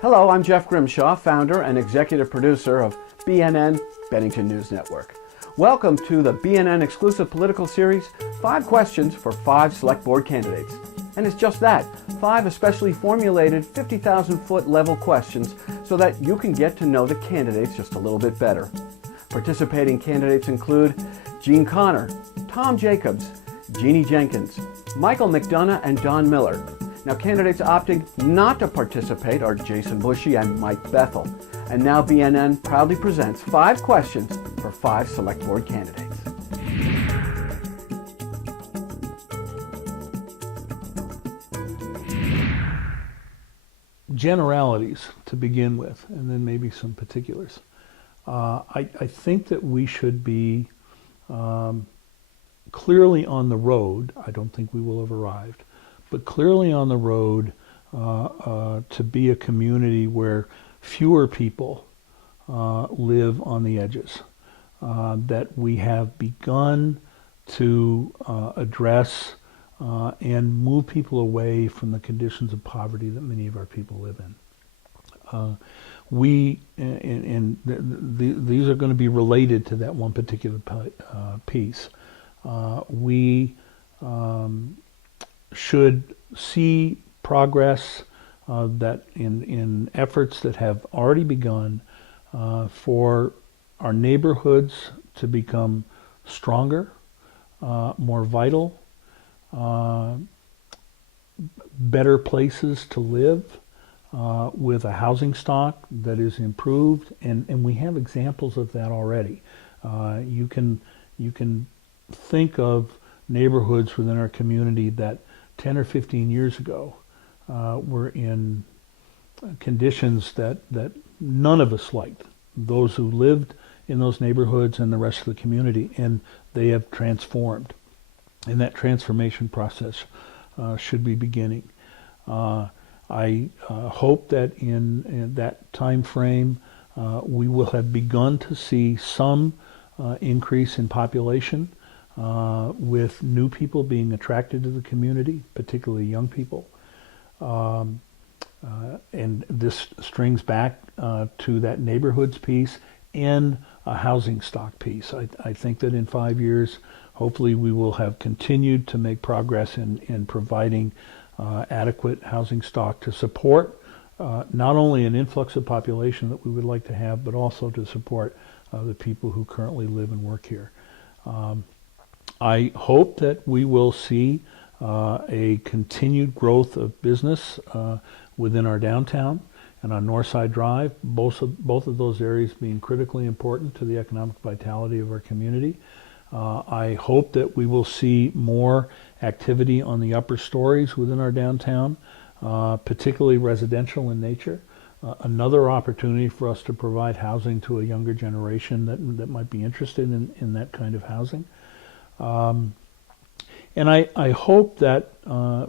Hello, I'm Jeff Grimshaw, founder and executive producer of BNN, Bennington News Network. Welcome to the BNN exclusive political series, 5 questions for 5 select board candidates. And it's just that, 5 especially formulated 50,000-foot level questions so that you can get to know the candidates just a little bit better. Participating candidates include Gene Connor, Tom Jacobs, Jeannie Jenkins, Michael McDonough, and Don Miller. Now, candidates opting not to participate are Jason Bushee and Mike Bethel. And now BNN proudly presents 5 questions for 5 select board candidates. Generalities to begin with, and then maybe some particulars. I think that we should be clearly on the road. I don't think we will have arrived, but clearly on the road to be a community where fewer people live on the edges, that we have begun to address and move people away from the conditions of poverty that many of our people live in. These are going to be related to that one particular piece. We should see progress that in efforts that have already begun for our neighborhoods to become stronger, more vital, better places to live, with a housing stock that is improved, and we have examples of that already. You can think of neighborhoods within our community that 10 or 15 years ago were in conditions that none of us liked, those who lived in those neighborhoods and the rest of the community, and they have transformed. And that transformation process should be beginning. I hope that in that time frame we will have begun to see some increase in population, with new people being attracted to the community, particularly young people. And this strings back to that neighborhoods piece and a housing stock piece. I think that in 5 years, hopefully we will have continued to make progress in providing adequate housing stock to support not only an influx of population that we would like to have, but also to support the people who currently live and work here. I hope that we will see a continued growth of business within our downtown and on Northside Drive, both of those areas being critically important to the economic vitality of our community. I hope that we will see more activity on the upper stories within our downtown, particularly residential in nature. Another opportunity for us to provide housing to a younger generation that might be interested in that kind of housing. And I hope that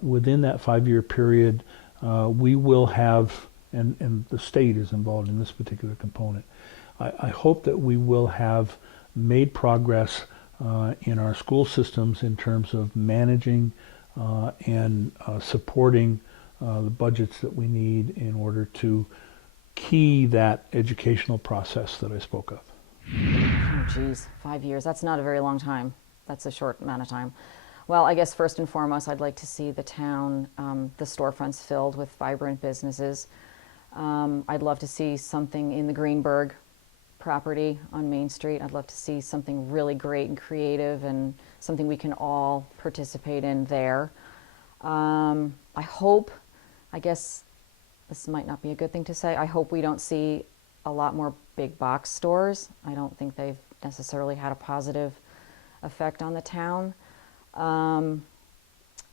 within that 5-year period we will have, and the state is involved in this particular component, I hope that we will have made progress in our school systems in terms of managing and supporting the budgets that we need in order to key that educational process that I spoke of. Oh, geez, 5 years. That's not a very long time. That's a short amount of time. Well, I guess first and foremost, I'd like to see the town, the storefronts filled with vibrant businesses. I'd love to see something in the Greenberg property on Main Street. I'd love to see something really great and creative and something we can all participate in there. I hope, I guess this might not be a good thing to say, I hope we don't see a lot more big box stores. I don't think they've necessarily had a positive effect on the town.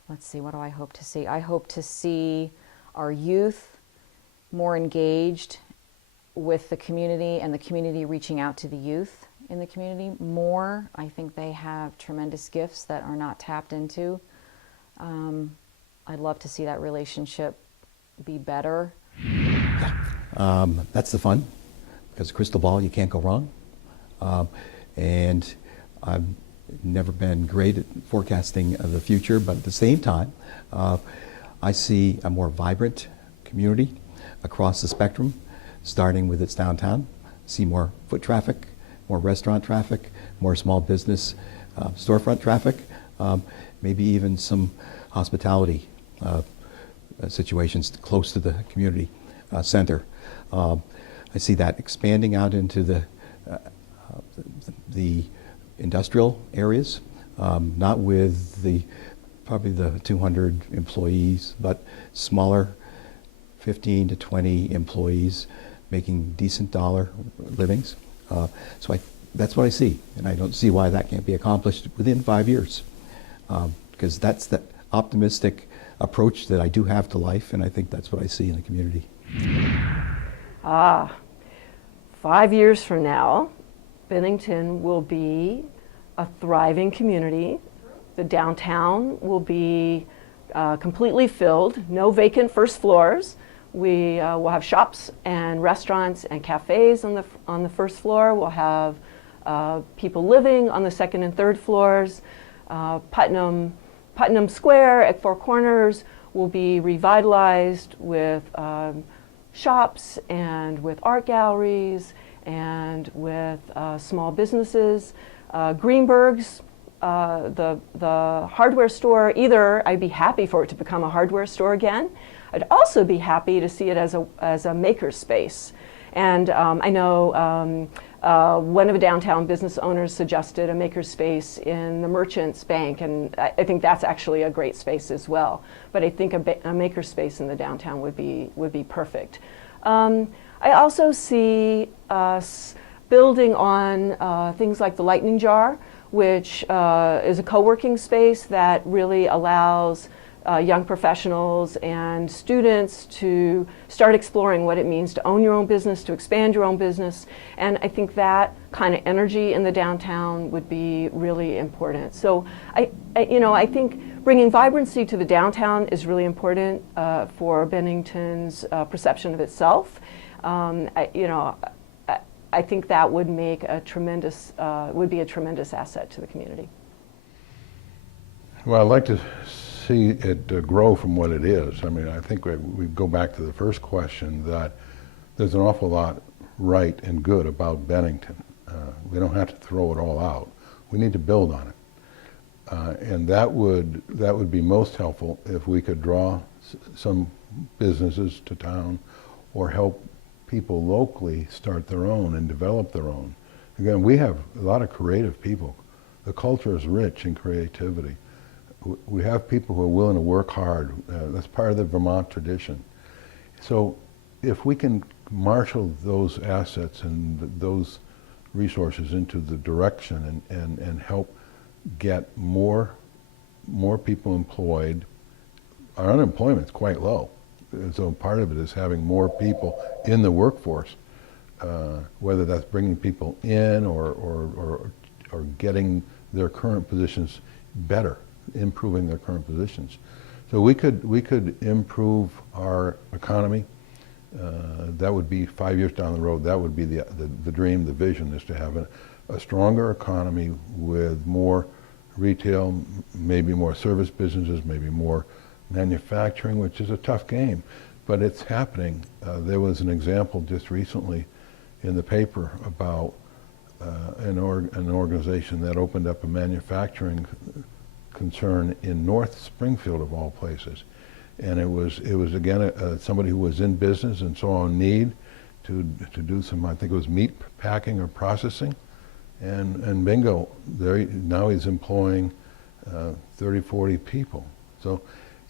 Let's see, what do I hope to see? I hope to see our youth more engaged with the community and the community reaching out to the youth in the community more. I think they have tremendous gifts that are not tapped into. I'd love to see that relationship be better. Yeah, that's the fun, because crystal ball, you can't go wrong. And I've never been great at forecasting the future, but at the same time, I see a more vibrant community across the spectrum, starting with its downtown. See more foot traffic, more restaurant traffic, more small business storefront traffic, maybe even some hospitality situations close to the community center. I see that expanding out into the industrial areas, not with probably the 200 employees, but smaller, 15 to 20 employees making decent dollar livings. So that's what I see, and I don't see why that can't be accomplished within 5 years, because that's the optimistic approach that I do have to life, and I think that's what I see in the community. 5 years from now, Bennington will be a thriving community. The downtown will be completely filled, no vacant first floors. We will have shops and restaurants and cafes on the first floor. We'll have people living on the second and third floors. Putnam Square at Four Corners will be revitalized with shops and with art galleries and with small businesses. Greenberg's, the hardware store, either I'd be happy for it to become a hardware store again. I'd also be happy to see it as a maker space. And I know one of the downtown business owners suggested a maker space in the Merchants Bank, and I think that's actually a great space as well. But I think a maker space in the downtown would be perfect. I also see us building on things like the Lightning Jar, which is a co-working space that really allows young professionals and students to start exploring what it means to own your own business, to expand your own business. And I think that kind of energy in the downtown would be really important. So I think bringing vibrancy to the downtown is really important for Bennington's perception of itself. I think that would make would be a tremendous asset to the community. Well, I'd like to see it grow from what it is. I mean, I think we go back to the first question, that there's an awful lot right and good about Bennington. We don't have to throw it all out. We need to build on it. And that would be most helpful if we could draw some businesses to town or help people locally start their own and develop their own. Again, we have a lot of creative people. The culture is rich in creativity. We have people who are willing to work hard. That's part of the Vermont tradition. So if we can marshal those assets and those resources into the direction and help get more people employed, our unemployment is quite low. So part of it is having more people in the workforce, whether that's bringing people in or getting their current positions better, improving their current positions. So we could improve our economy. That would be 5 years down the road. That would be the dream, the vision, is to have a stronger economy with more retail, maybe more service businesses, maybe more manufacturing, which is a tough game, but it's happening. There was an example just recently in the paper about an organization that opened up a manufacturing concern in North Springfield, of all places, and it was again somebody who was in business and saw a need to do some, I think it was meat packing or processing, and bingo, now he's employing 30, 40 people. So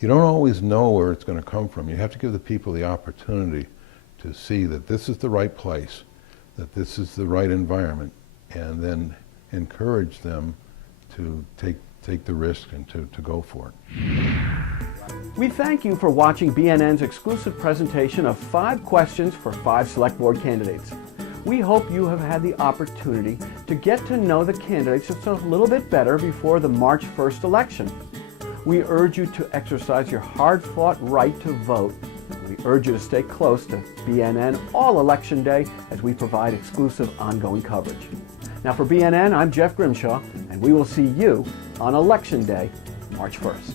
you don't always know where it's going to come from. You have to give the people the opportunity to see that this is the right place, that this is the right environment, and then encourage them to take the risk and to go for it. We thank you for watching BNN's exclusive presentation of 5 questions for 5 Select Board candidates. We hope you have had the opportunity to get to know the candidates just a little bit better before the March 1st election. We urge you to exercise your hard-fought right to vote. We urge you to stay close to BNN all election day as we provide exclusive ongoing coverage. Now for BNN, I'm Jeff Grimshaw, and we will see you on Election Day, March 1st.